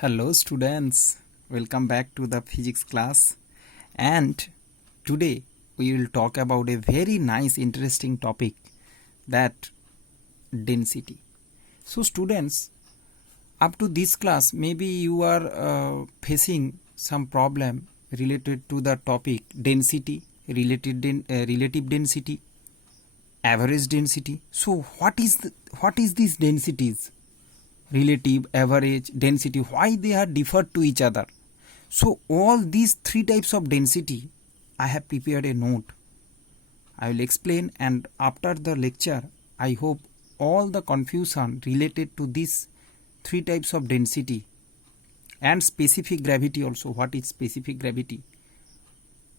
Hello students, welcome back to the physics class, and today we will talk about a very nice interesting topic, that density. So students, up to this class maybe you are facing some problem related to the topic density, relative density, average density. So what is these densities? Relative, average, density, why they are differed to each other. So all these three types of density, I have prepared a note. I will explain, and after the lecture I hope all the confusion related to these three types of density and specific gravity also, what is specific gravity,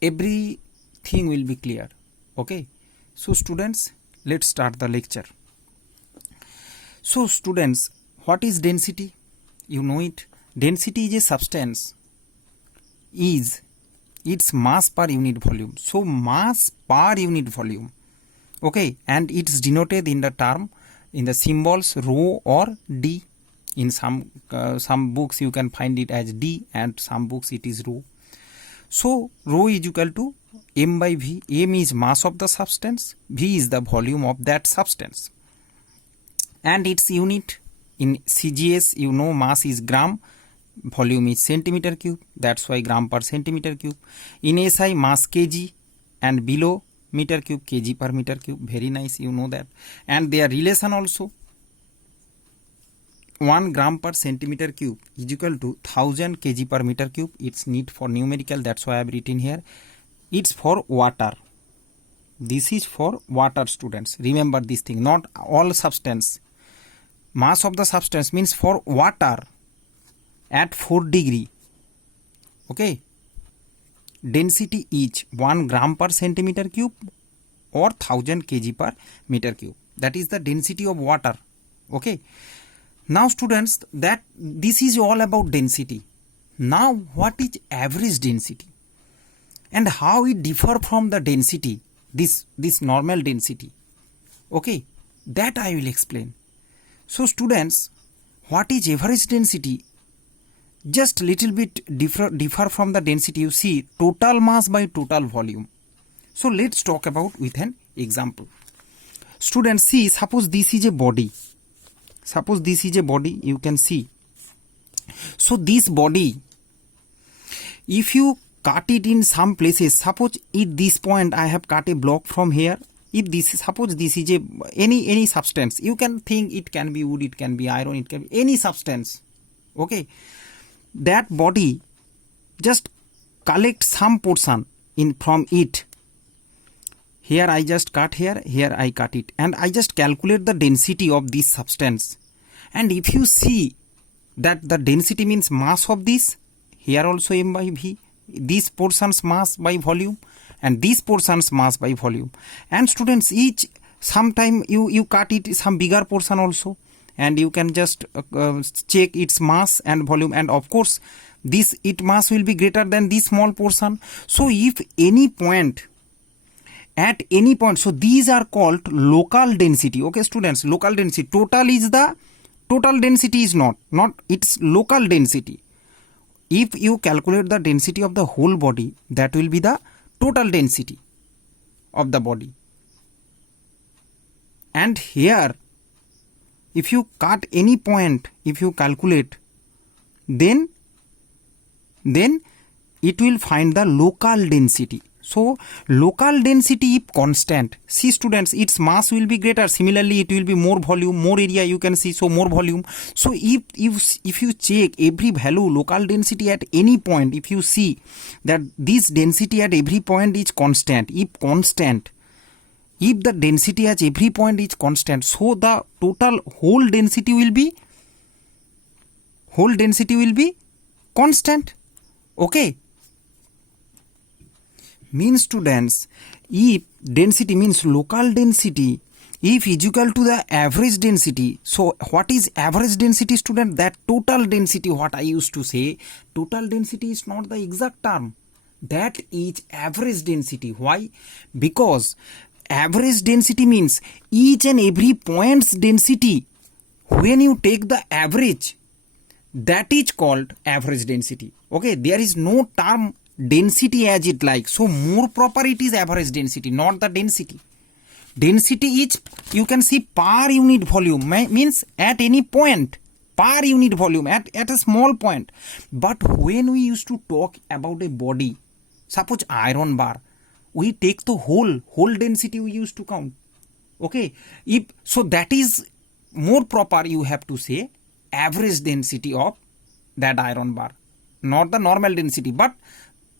everything will be clear. Okay, so students, let's start the lecture. So students, what is density? You know it. Density is a substance, is its mass per unit volume. So mass per unit volume. Okay, and it's denoted in the term, in the symbols rho or d. In some books you can find it as d, and some books it is rho. So rho is equal to m by v. M is mass of the substance, v is the volume of that substance, and its unit. In CGS, you know, mass is gram, volume is centimeter cube, that's why gram per centimeter cube. In SI, mass kg, and below meter cube, kg per meter cube. Very nice, you know that. And their relation also, 1 gram per centimeter cube is equal to 1000 kg per meter cube. It's need for numerical, that's why I have written here. It's for water. This is for water, students. Remember this thing, not all substance. Mass of the substance means for water at 4 degree. Okay, density is 1 gram per centimeter cube or 1000 kg per meter cube. That is the density of water. Okay, now students, that this is all about density. Now what is average density and how it differ from the density, this normal density? Okay, that I will explain. So students, what is average density? Just little bit differ from the density. You see, total mass by total volume. So let's talk about with an example. Students, see, suppose this is a body. Suppose this is a body, you can see. So this body, if you cut it in some places, suppose at this point I have cut a block from here. If this is, suppose this is a any substance, you can think it can be wood, it can be iron, it can be any substance. Okay, that body just collect some portion in from it. Here I just cut here I cut it, and I just calculate the density of this substance. And if you see that the density means mass of this, here also m by v, this portion's mass by volume, and this portion's mass by volume. And students, each sometime you cut it some bigger portion also, and you can just check its mass and volume, and of course this it mass will be greater than this small portion. So if any point, at any point, so these are called local density. Okay students, local density. Total is the total density is not its local density. If you calculate the density of the whole body, that will be the total density of the body. And here, if you cut any point, if you calculate, then it will find the local density. So local density if constant, see students, its mass will be greater. Similarly, it will be more volume, more area you can see, so more volume. So if you check every value local density at any point, if you see that this density at every point is constant, if the density at every point is constant, so the total whole density will be constant. Okay, means students, if density means local density, if is equal to the average density. So what is average density, student? That total density, what I used to say, total density is not the exact term. That is average density. Why? Because average density means each and every point's density. When you take the average, that is called average density. Okay, there is no term density as it like, so more proper it is average density, not the density. Density is, you can see, per unit volume, means at any point, per unit volume, at a small point. But when we used to talk about a body, suppose iron bar, we take the whole density we used to count. Okay, if so, that is more proper, you have to say average density of that iron bar, not the normal density. But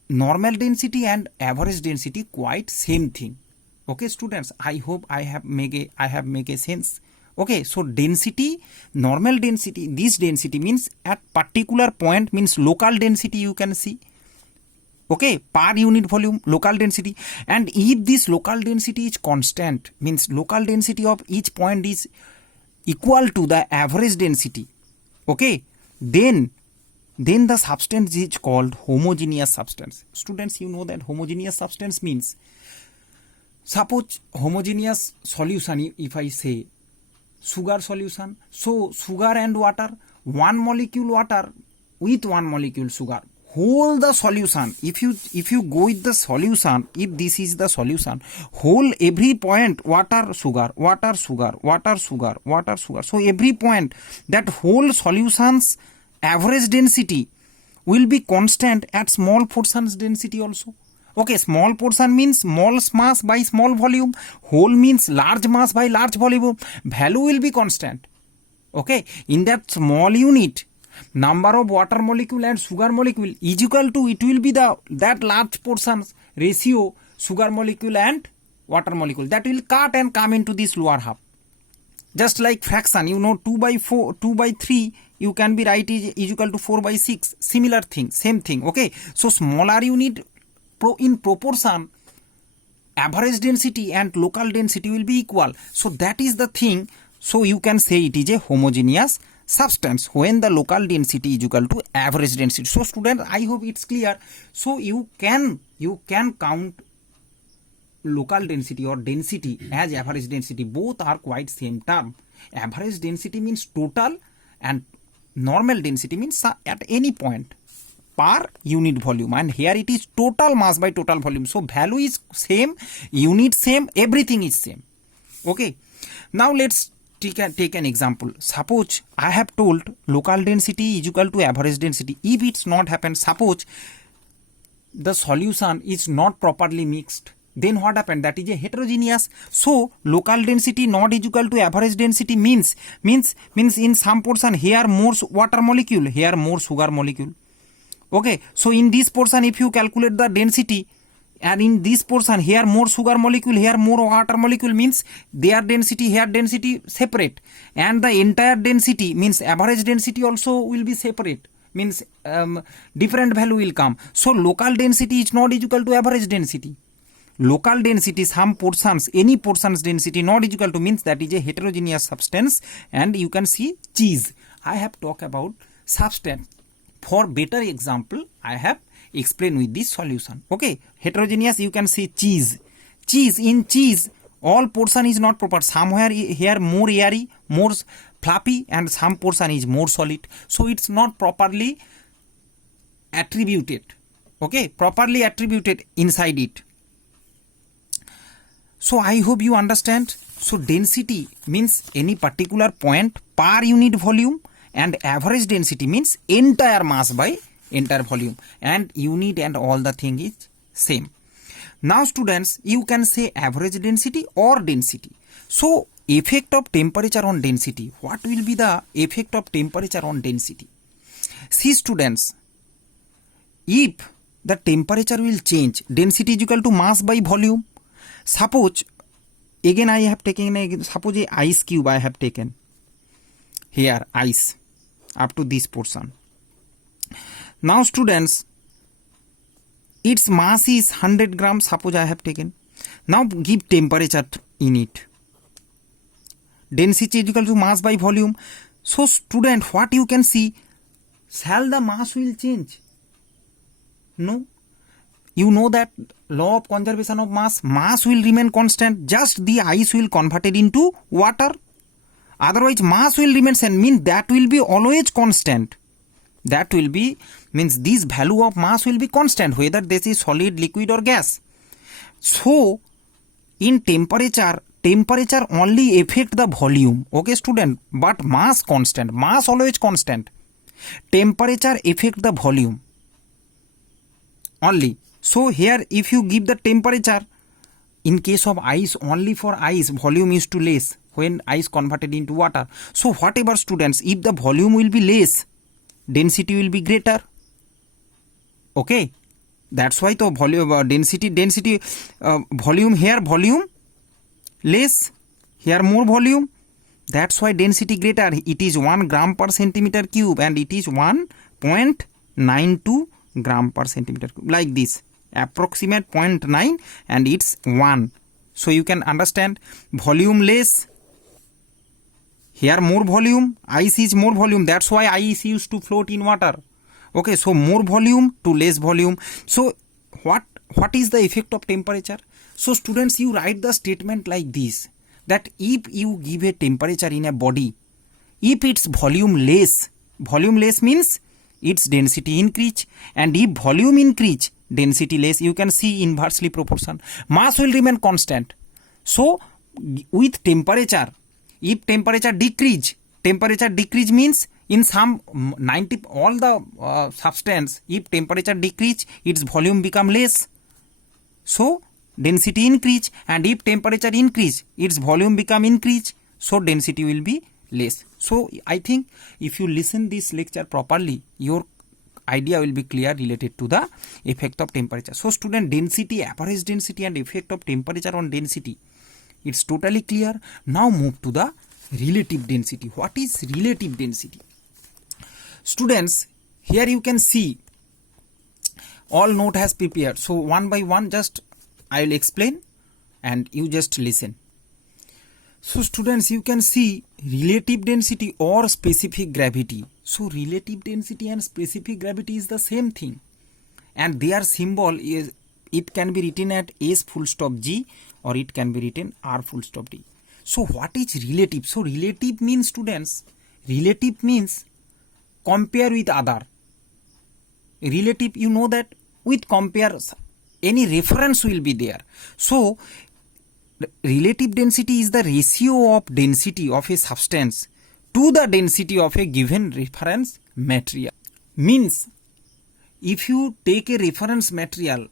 normal density and average density quite same thing. Okay students, I hope I have make a sense. Okay, so density, normal density, this density means at particular point, means local density, you can see. Okay, per unit volume, local density. And if this local density is constant, means local density of each point is equal to the average density, okay, then the substance is called homogeneous substance. Students, you know that homogeneous substance means, suppose homogeneous solution, if I say sugar solution, so sugar and water, one molecule water with one molecule sugar, whole the solution, if you go with the solution, if this is the solution, whole every point water sugar, water sugar, water sugar, water sugar, so every point, that whole solution's average density will be constant at small portions density also. Okay, small portion means small mass by small volume, whole means large mass by large volume, value will be constant. Okay, in that small unit, number of water molecule and sugar molecule is equal to, it will be that large portions ratio sugar molecule and water molecule, that will cut and come into this lower half. Just like fraction, you know, 2 by 4, 2 by 3, you can be write is equal to 4 by 6, similar thing, same thing. Okay, so smaller unit in proportion, average density and local density will be equal. So that is the thing. So you can say it is a homogeneous substance when the local density is equal to average density. So students, I hope it's clear. So you can count local density or density as average density. Both are quite same term. Average density means total and normal density means at any point per unit volume, and here it is total mass by total volume. So value is same, unit same, everything is same. Okay, now let's take an example. Suppose I have told local density is equal to average density. If it's not happened, suppose the solution is not properly mixed, then what happened? That is a heterogeneous. So local density not is equal to average density means in some portion here more water molecule, here more sugar molecule. Okay, so in this portion if you calculate the density, and in this portion here more sugar molecule, here more water molecule, means their density, here density separate, and the entire density means average density also will be separate, means different value will come. So local density is not equal to average density. Local density, some portions, any portions density not equal to, means that is a heterogeneous substance. And you can see cheese, I have talked about substance. For better example, I have explained with this solution. Okay, heterogeneous, you can say cheese. In cheese, all portion is not proper. Somewhere here more airy, more fluffy, and some portion is more solid. So it's not properly attributed. Okay, properly attributed inside it. So I hope you understand. So density means any particular point per unit volume, and average density means entire mass by entire volume, and unit and all the thing is same. Now students, you can say average density or density. So effect of temperature on density. What will be the effect of temperature on density? See students, if the temperature will change, density is equal to mass by volume. Suppose, again I have taken, suppose a ice cube I have taken. Here ice up to this portion. Now students, its mass is 100 grams, suppose I have taken. Now give temperature in it. Density is equal to mass by volume. So student, what you can see, shall the mass will change? No. You know that law of conservation of mass will remain constant, just the ice will converted into water. Otherwise mass will remain same, mean that will be always constant. that will be, means this value of mass will be constant whether this is solid, liquid or gas. So in temperature only affect the volume, okay student, but mass constant, mass always constant, temperature affect the volume only. So here if you give the temperature, in case of ice, only for ice volume is to less when ice converted into water. So whatever students, if the volume will be less, density will be greater, okay. That's why the volume density volume, here volume less, here more volume, that's why density greater. It is 1 gram per centimeter cube and it is 1.92 gram per centimeter cube, like this, approximate 0.9 and it's 1. So you can understand, volume less, here more volume, ice is more volume, that's why ice used to float in water, okay. So more volume to less volume. So what is the effect of temperature? So students, you write the statement like this, that if you give a temperature in a body, if its volume less means its density increase, and if volume increase, density less, you can see inversely proportion, mass will remain constant. So with temperature, if temperature decrease means in some 90 all the substance, if temperature decrease, its volume become less, so density increase, and if temperature increase, its volume become increase, so density will be less. So I think if you listen this lecture properly, your idea will be clear related to the effect of temperature. So student, density, average density and effect of temperature on density, it's totally clear. Now move to the relative density. What is relative density? Students, here you can see all note has prepared. So one by one just I will explain and you just listen. So students, you can see relative density or specific gravity. So relative density and specific gravity is the same thing, and their symbol is, it can be written at S full stop G or it can be written R full stop D. So what is relative? So relative means, students, relative means compare with other. Relative, you know that with compare, any reference will be there. So relative density is the ratio of density of a substance to the density of a given reference material. Means if you take a reference material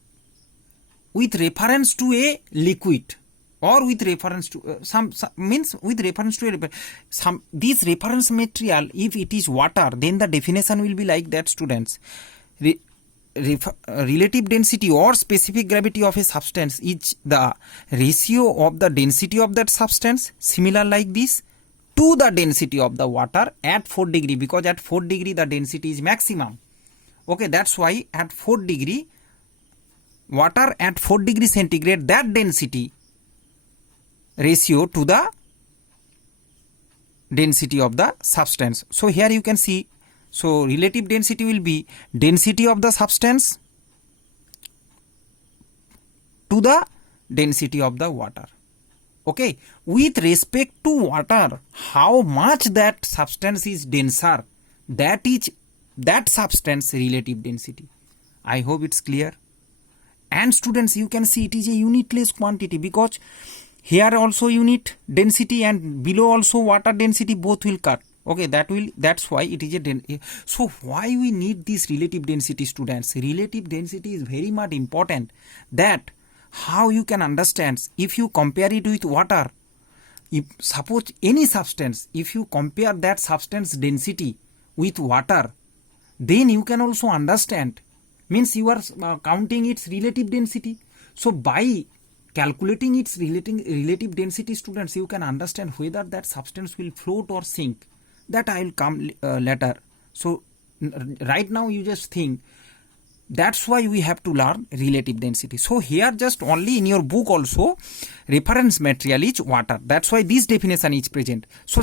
with reference to a liquid or with reference to with reference to this reference material, if it is water, then the definition will be like that, students. Relative density or specific gravity of a substance is the ratio of the density of that substance, similar like this, to the density of the water at 4 degree, because at 4 degree the density is maximum, okay. That's why at 4 degree water at 4 degree centigrade, that density ratio to the density of the substance. So here you can see, so relative density will be density of the substance to the density of the water, okay. With respect to water, how much that substance is denser, that is that substance relative density. I hope it's clear. And students, you can see it is a unitless quantity, because here also unit density and below also water density, both will cut, okay. That's why it is a so why we need this relative density, students? Relative density is very much important, that how you can understand if you compare it with water. If suppose any substance, if you compare that substance density with water, then you can also understand, means you are counting its relative density. So by calculating its relative density, students, you can understand whether that substance will float or sink. That I will come later. So right now you just think, that's why we have to learn relative density. So here just only in your book also reference material is water, that's why this definition is present. So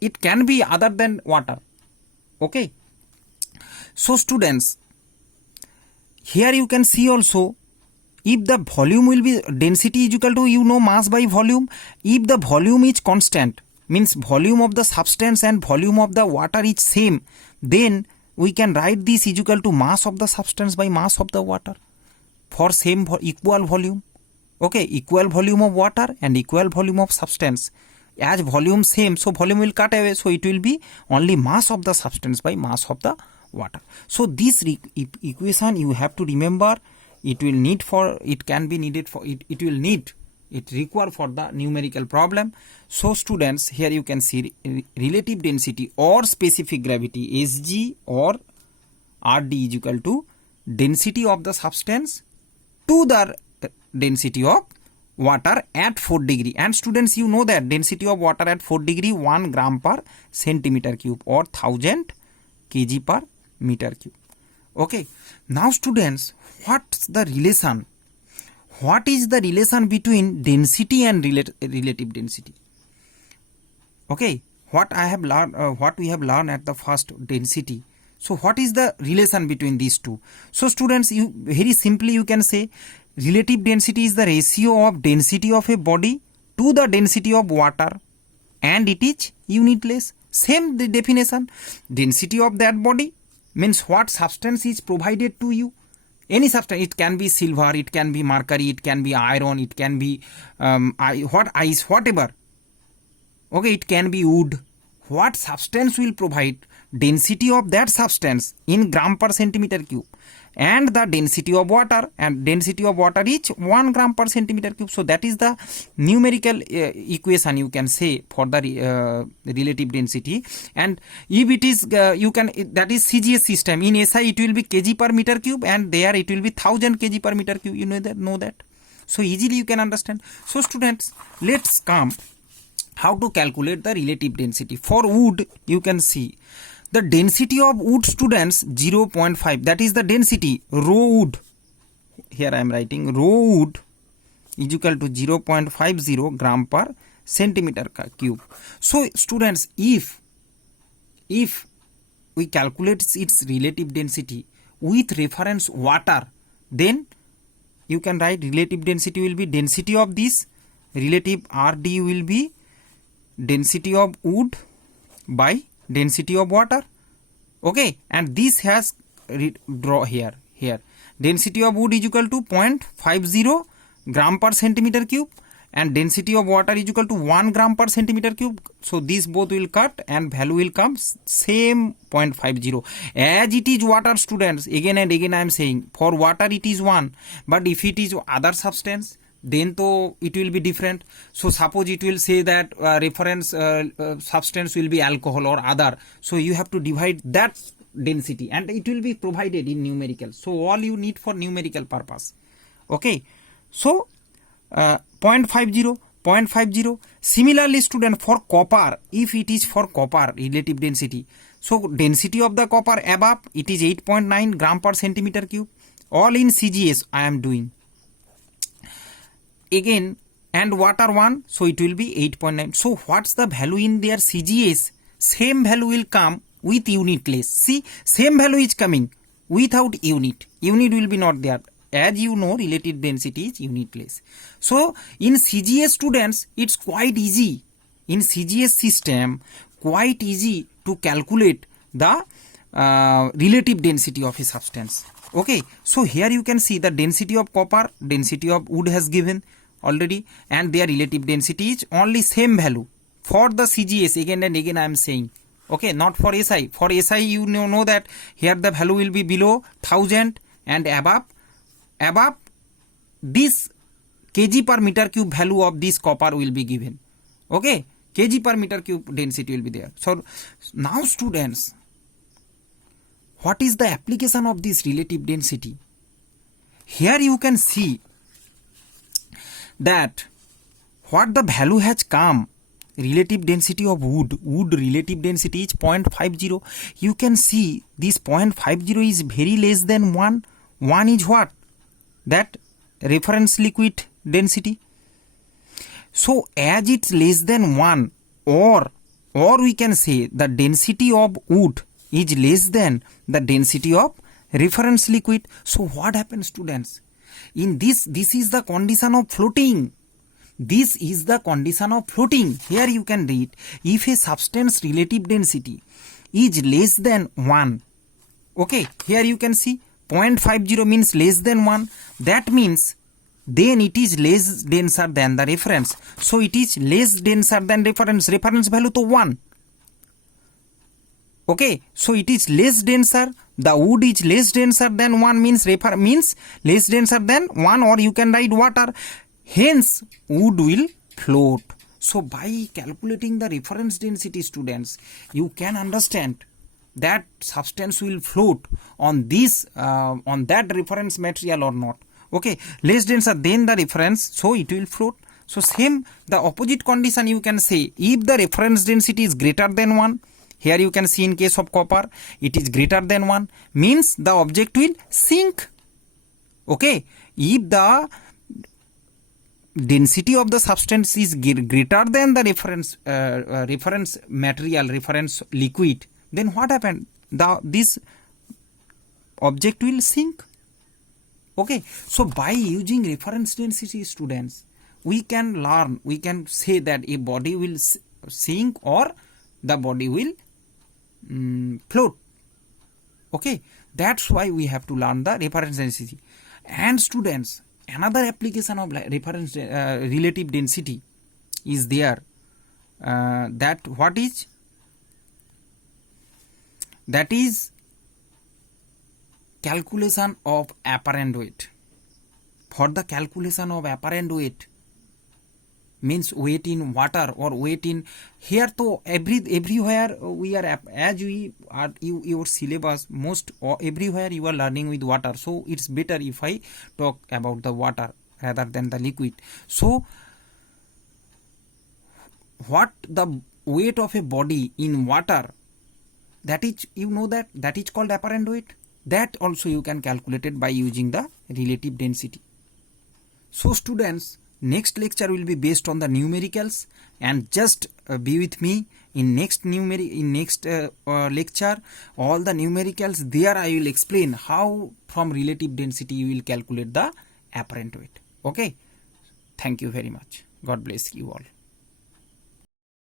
it can be other than water, okay. So students, here you can see also, if the volume will be, density is equal to, you know, mass by volume. If the volume is constant, means volume of the substance and volume of the water is same, then we can write this is equal to mass of the substance by mass of the water for same equal volume. Okay, equal volume of water and equal volume of substance. As volume same, so volume will cut away, so it will be only mass of the substance by mass of the water. So this equation you have to remember. It will need for, it can be needed for, it will need, it require for the numerical problem. So students, here you can see relative density or specific gravity Sg or Rd is equal to density of the substance to the density of water at 4 degree. And students, you know that density of water at 4 degree 1 gram per centimeter cube or 1000 kg per meter cube. Okay, now students, what's the relation? What is the relation between density and relative density? Okay, what I have learned, what we have learned at the first, density. So what is the relation between these two? So students, you very simply you can say relative density is the ratio of density of a body to the density of water, and it is unitless. Same the definition. Density of that body means what substance is provided to you. Any substance, it can be silver, it can be mercury, it can be iron, it can be ice, whatever. Okay, it can be wood. What substance will provide density of that substance in gram per centimeter cube, and the density of water, and density of water is 1 gram per centimeter cube. So that is the numerical equation you can say for the relative density. And if it is you can, that is CGS system. In SI it will be kg per meter cube, and there it will be 1000 kg per meter cube. You know that. So easily you can understand. So students, let's come how to calculate the relative density. For wood, you can see the density of wood, students, 0.5. That is the density. Raw wood. Here I am writing raw wood is equal to 0.50 gram per centimeter cube. So students, if we calculate its relative density with reference water, then you can write relative density will be density of this, relative RD will be density of wood by density of water. Okay, and this has draw here density of wood is equal to 0.50 gram per centimeter cube, and density of water is equal to 1 gram per centimeter cube. So these both will cut and value will come same 0.50. As it is water, students, again and again I am saying, for water it is 1, but if it is other substance, then to it will be different. So suppose it will say that reference substance will be alcohol or other, so you have to divide that density, and it will be provided in numerical. So all you need for numerical purpose. Okay, so 0.50. Similarly, student, for copper, if it is for copper relative density, so density of the copper above, it is 8.9 gram per centimeter cube. All in CGS I am doing. Again, and water 1, so it will be 8.9. So what's the value in their CGS? Same value will come with unitless. See, same value is coming without unit. Unit will be not there. As you know, relative density is unitless. So in CGS, students, it's quite easy. In CGS system, quite easy to calculate the relative density of a substance. Okay, so here you can see the density of copper, density of wood has given already, and their relative density is only same value for the CGS. Again and again I am saying, okay, not for SI. For SI you know that here the value will be below 1000 and above this kg per meter cube value of this copper will be given. Okay, kg per meter cube density will be there. So now students, what is the application of this relative density? Here you can see that what the value has come, relative density of wood relative density is 0.50. You can see this 0.50 is very less than 1. 1 is what? That reference liquid density. So as it's less than 1, or we can say the density of wood is less than the density of reference liquid. So what happens, students? In this is the condition of floating. This is the condition of floating. Here you can read, if a substance relative density is less than 1, Okay, here you can see 0.50 means less than 1. That means then it is less denser than the reference. So it is less denser than reference. Reference value to 1. Okay, so it is less denser. The wood is less denser than 1 means means less denser than 1, or you can write water. Hence, wood will float. So by calculating the reference density, students, you can understand that substance will float on this on that reference material or not. Okay, less denser than the reference, so it will float. So same, the opposite condition you can say, if the reference density is greater than 1, here you can see in case of copper it is greater than 1, means the object will sink. Okay, if the density of the substance is greater than the reference material, reference liquid, then what happened? This object will sink. Okay, so by using reference density, students, we can learn, we can say that a body will sink or the body will float. Okay, that's why we have to learn the reference density. And students, another application of reference relative density is there. That is calculation of apparent weight. For the calculation of apparent weight, means weight in water or weight in here, to everywhere we are, as we are your syllabus, most or everywhere you are learning with water, so it's better if I talk about the water rather than the liquid. So what the weight of a body in water, that is, you know, that is called apparent weight. That also you can calculate it by using the relative density. So students, next lecture will be based on the numericals, and just be with me in next lecture. All the numericals there I will explain how from relative density you will calculate the apparent weight. Okay, thank you very much. God bless you all.